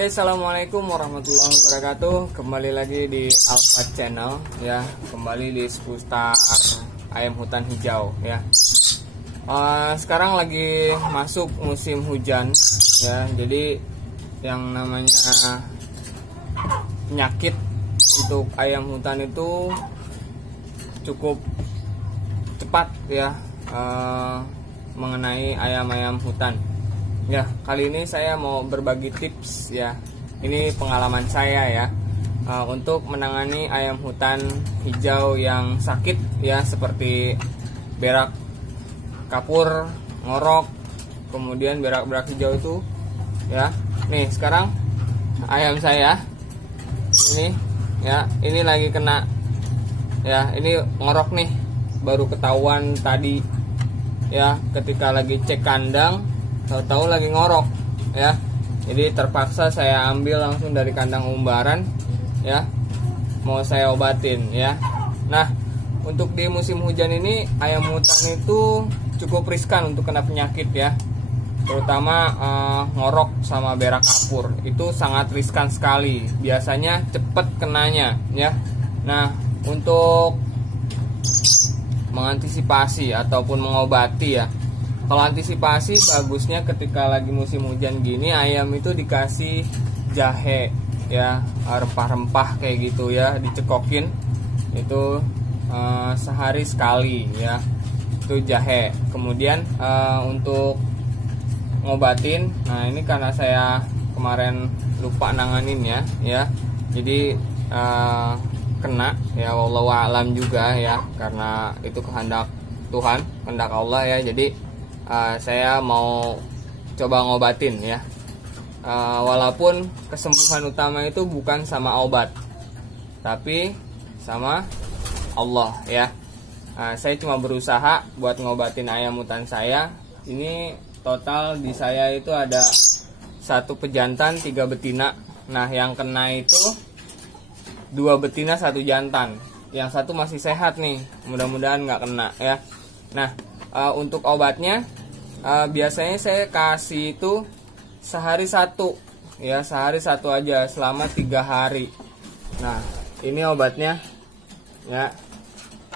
Oke, assalamualaikum warahmatullahi wabarakatuh. Kembali lagi di Alfa Channel ya. Kembali di seputar ayam hutan hijau ya. Sekarang lagi masuk musim hujan ya. Jadi yang namanya penyakit untuk ayam hutan itu cukup cepat ya, mengenai ayam-ayam hutan. Ya, kali ini saya mau berbagi tips ya. Ini pengalaman saya ya, untuk menangani ayam hutan hijau yang sakit ya, seperti berak kapur, ngorok, kemudian berak-berak hijau itu ya. Nih, sekarang ayam saya ini ya, ini lagi kena ya, ini ngorok nih, baru ketahuan tadi ya, ketika lagi cek kandang tahu-tahu lagi ngorok ya. Jadi terpaksa saya ambil langsung dari kandang umbaran ya, mau saya obatin ya. Nah, untuk di musim hujan ini ayam hutan itu cukup riskan untuk kena penyakit ya, terutama ngorok sama berak kapur. Itu sangat riskan sekali, biasanya cepet kenanya ya. Nah, untuk mengantisipasi ataupun mengobati ya, kalau antisipasi bagusnya ketika lagi musim hujan gini, ayam itu dikasih jahe ya, rempah-rempah kayak gitu ya, dicekokin itu sehari sekali ya, itu jahe. Kemudian untuk ngobatin, nah ini karena saya kemarin lupa nanganin ya, jadi kena ya, wallahu a'lam juga ya, karena itu kehendak Tuhan, kehendak Allah ya. Jadi saya mau coba ngobatin ya, walaupun kesembuhan utama itu bukan sama obat, tapi sama Allah ya. Saya cuma berusaha buat ngobatin ayam hutan saya. Ini total di saya itu ada 1 pejantan 3 betina. Nah, yang kena itu 2 betina 1 jantan, yang satu masih sehat nih, mudah-mudahan nggak kena ya. Nah, untuk obatnya biasanya saya kasih itu sehari 1 ya, sehari 1 aja selama 3 hari. Nah, ini obatnya ya.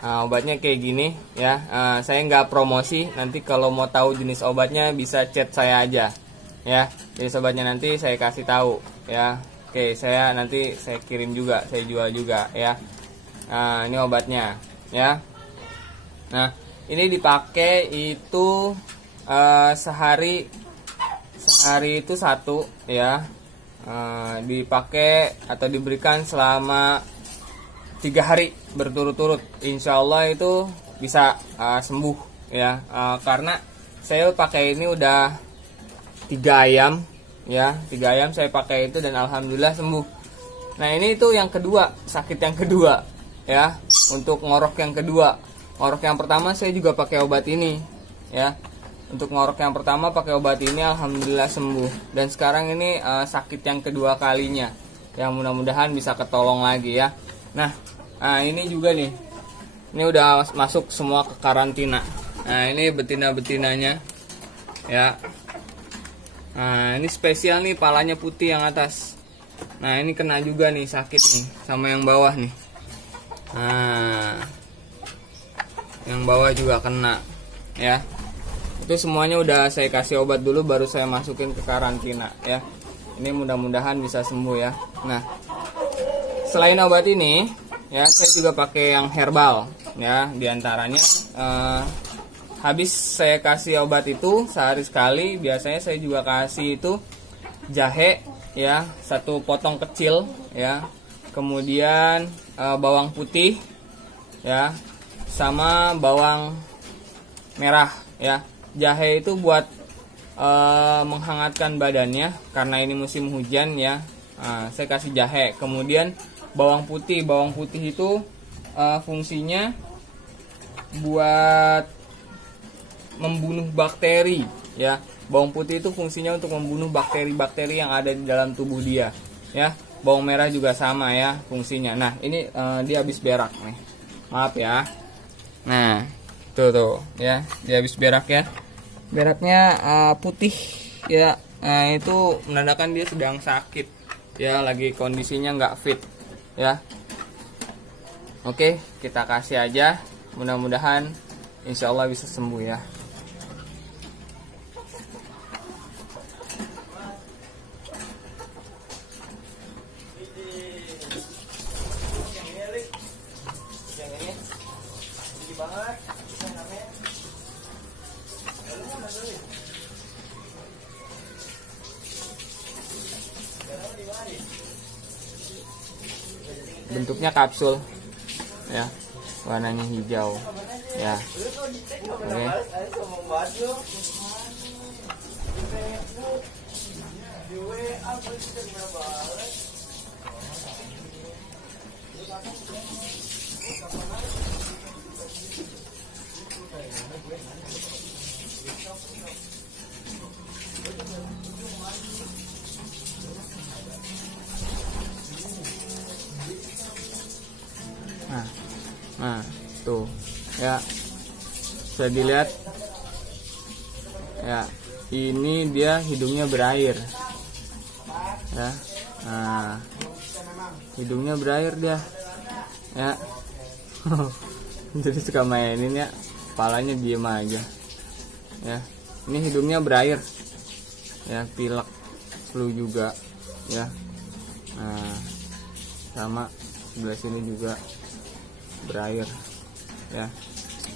Obatnya kayak gini ya. Saya nggak promosi, nanti kalau mau tahu jenis obatnya bisa chat saya aja ya. Jenis obatnya nanti saya kasih tahu ya. Oke, saya nanti saya kirim juga, saya jual juga ya. Ini obatnya ya. Nah, ini dipakai itu sehari itu 1 ya, dipakai atau diberikan selama 3 hari berturut-turut. Insya Allah itu bisa sembuh ya, karena saya pakai ini udah 3 ayam ya, 3 ayam saya pakai itu dan alhamdulillah sembuh. Nah, ini itu yang kedua, sakit yang kedua ya, untuk ngorok yang kedua. Ngorok yang pertama saya juga pakai obat ini ya. Untuk ngorok yang pertama pakai obat ini alhamdulillah sembuh. Dan sekarang ini sakit yang kedua kalinya, yang mudah-mudahan bisa ketolong lagi ya. Nah, ini juga nih, ini udah masuk semua ke karantina. Nah, ini betina-betinanya ya. Nah, ini spesial nih, palanya putih yang atas. Nah, ini kena juga nih, sakit nih, sama yang bawah nih. Nah, yang bawah juga kena ya. Itu semuanya udah saya kasih obat dulu, baru saya masukin ke karantina ya. Ini mudah-mudahan bisa sembuh ya. Nah, selain obat ini ya, saya juga pakai yang herbal ya. Diantaranya habis saya kasih obat itu sehari sekali, biasanya saya juga kasih itu jahe ya, 1 potong kecil ya. Kemudian bawang putih ya, sama bawang merah ya. Jahe itu buat menghangatkan badannya karena ini musim hujan ya. Saya kasih jahe. Kemudian bawang putih itu fungsinya buat membunuh bakteri ya. Bawang putih itu fungsinya untuk membunuh bakteri-bakteri yang ada di dalam tubuh dia ya. Bawang merah juga sama ya fungsinya. Nah, ini dia habis berak nih, maaf ya. Nah, tuh ya, dia habis berak ya. Beraknya putih ya, Nah, itu menandakan dia sedang sakit ya, lagi kondisinya nggak fit ya. Oke, kita kasih aja, mudah-mudahan insya Allah bisa sembuh ya. Bentuknya kapsul ya, warnanya hijau ya. Oke. Nah, tuh ya, bisa dilihat ya, ini dia hidungnya berair ya. Nah, hidungnya berair dia ya. Jadi suka mainin ya, kepalanya diem aja ya. Ini hidungnya berair ya, pilek, flu juga ya. Nah, sama sebelah sini juga berair ya.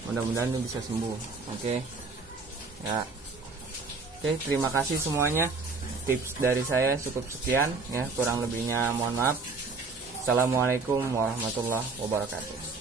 Mudah-mudahan ini bisa sembuh. Oke ya. Oke, terima kasih semuanya. Tips dari saya cukup sekian ya, kurang lebihnya mohon maaf. Assalamualaikum warahmatullahi wabarakatuh.